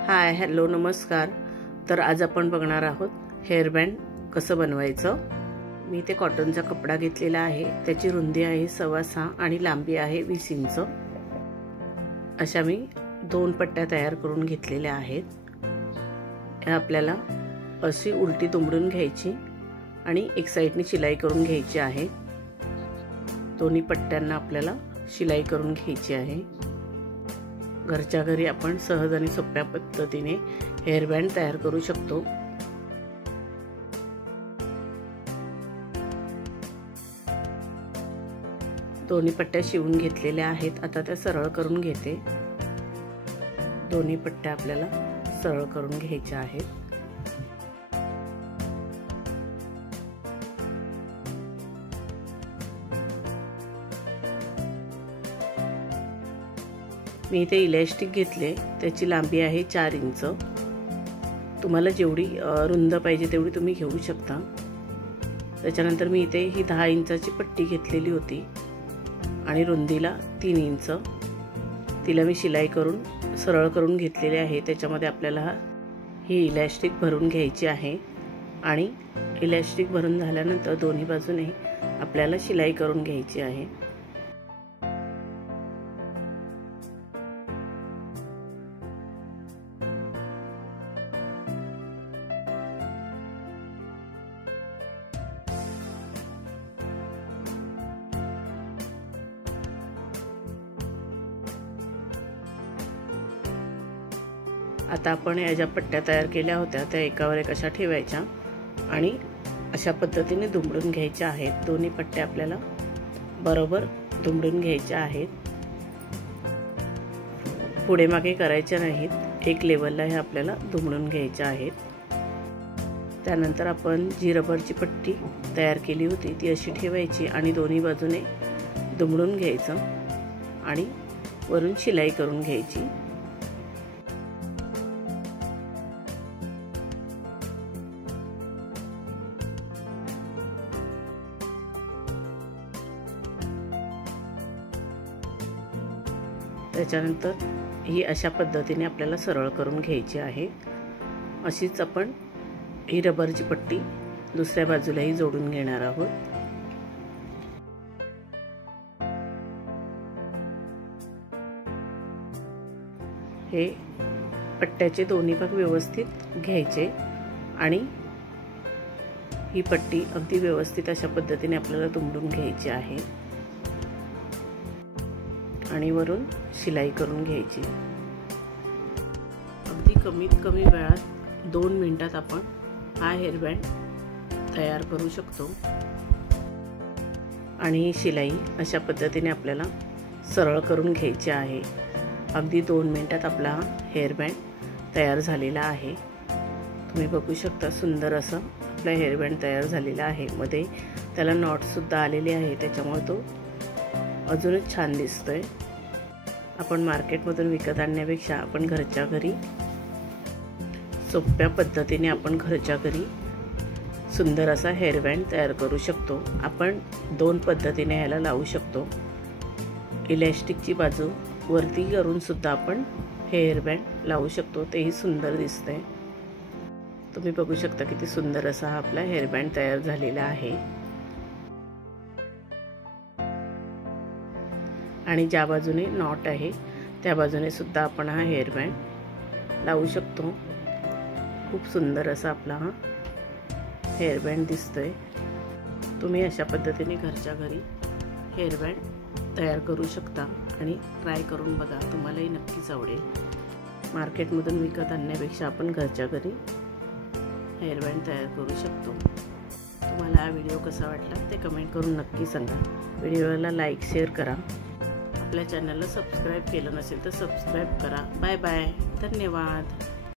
Hi hello नमस्कार। तर आज आपण बघणार आहोत हेअरबँड कसं बनवायचं। मी ते कॉटनचा कपडा घेतलेला आहे, त्याची रुंदी आहे 6.25 आणि लांबी आहे 20 इंच। अशा मी 2 पट्ट्या तयार करून घेतलेल्या आहेत। हे आपल्याला अशी उलटी दुमडून घ्यायची आणि एक साइडने शिलाई करून घ्यायची आहे। दोन्ही पट्ट्यांना आपल्याला शिलाई करून घ्यायची आहे। घरच्या घरी आपण सहज आणि सोप्या पद्धतीने हेअरबँड तयार करू शकतो। दोन्ही पट्ट्या शिवून घेतलेल्या आहेत, आता त्या सरळ करून घेते। दोन्ही पट्ट्या आपल्याला सरळ करून घ्यायच्या आहेत। मी इथे इलास्टिक घेतले, त्याची लांबी आहे 4 इंच। तुम्हाला जेवढी रुंद पाहिजे तेवढी तुम्ही घेऊ शकता। त्याच्यानंतर मी इथे ही 10 इंचाची पट्टी घेतलेली होती आणि रुंदीला 3 इंच तिला मी शिलाई करून सरळ करून घेतलेली आहे। त्याच्यामध्ये आपल्याला ही इलास्टिक भरून घ्यायची आहे आणि इलास्टिक भरून झाल्यानंतर दोन्ही बाजूने आपल्याला शिलाई करून घ्यायची आहे। आता आपण या ज्या पट्ट्या तयार केल्या होत्या त्या एकावर एक अशा ठेवायच्या आणि अशा पद्धतीने दुमडून घ्यायच्या आहेत। दोन्ही पट्ट्या आपल्याला बरोबर दुमडून घ्यायच्या आहेत। पुढे मागे करायच्या नाहीत, एक लेवलला हे आपल्याला दुमडून घ्यायच्या आहेत। त्यानंतर आपण जी रबरची पट्टी तयार केली होती ती अशी ठेवायची आणि दोन्ही बाजूने दुमडून घ्यायचं आणि वरून शिलाई करून घ्यायची। त्याच्यानंतर ही अशा पद्धतीने आपल्याला सरळ करून घ्यायची आहे। अशीच आपण ही रबरची पट्टी दुसऱ्या बाजूलाही जोडून घेणार आहोत। हे पट्ट्याचे दोन्ही भाग व्यवस्थित घ्यायचे आणि ही पट्टी अगदी व्यवस्थित अशा पद्धतीने आपल्याला दुमडून घ्यायची आहे आणि वरून शिलाई करून घ्यायची। अगदी कमीत कमी वेळात 2 मिनिटात आपण हा हेअरबँड तयार करू शकतो। आणि ही शिलाई अशा पद्धतीने आपल्याला सरळ करून घ्यायची आहे। अगदी 2 मिनिटात आपला हेअरबँड तयार झालेला आहे। तुम्ही बघू शकता सुंदर असं आपला हेअरबँड तयार झालेला आहे। मध्ये त्याला नॉट सुद्धा आलेले आहे, त्याच्यामुळे तो अजूनच छान दिसतोय। आपण मार्केटमधून विकत आणण्यापेक्षा आपण घरच्या घरी सोप्या पद्धतीने आपण घरच्या घरी सुंदर असा हेअरबँड तयार करू शकतो। आपण 2 पद्धतीने याला लावू शकतो। इलास्टिकची बाजू वरती करून सुद्धा आपण हेअरबँड लावू शकतो, तेही सुंदर दिसतंय। तुम्ही बघू शकता किती सुंदर असा हा आपला हेअरबँड तयार झालेला आहे। आणि ज्या बाजूने नॉट आहे त्या बाजूने सुद्धा आपण हा हेअरबँड लावू शकतो। खूप सुंदर असा आपला हा हेअरबँड दिसतोय। तुम्ही अशा पद्धतीने घरच्या घरी हेअरबँड तयार करू शकता आणि ट्राय करून बघा, तुम्हालाही नक्कीच आवडेल। मार्केटमधून विकत आणण्यापेक्षा आपण घरच्या घरी हेअरबँड तयार करू शकतो। तुम्हाला हा व्हिडिओ कसा वाटला ते कमेंट करून नक्की सांगा। व्हिडिओला लाईक शेअर करा। आपल्या चॅनलला सबस्क्राईब केलं नसेल तर सबस्क्राईब करा। बाय बाय, धन्यवाद।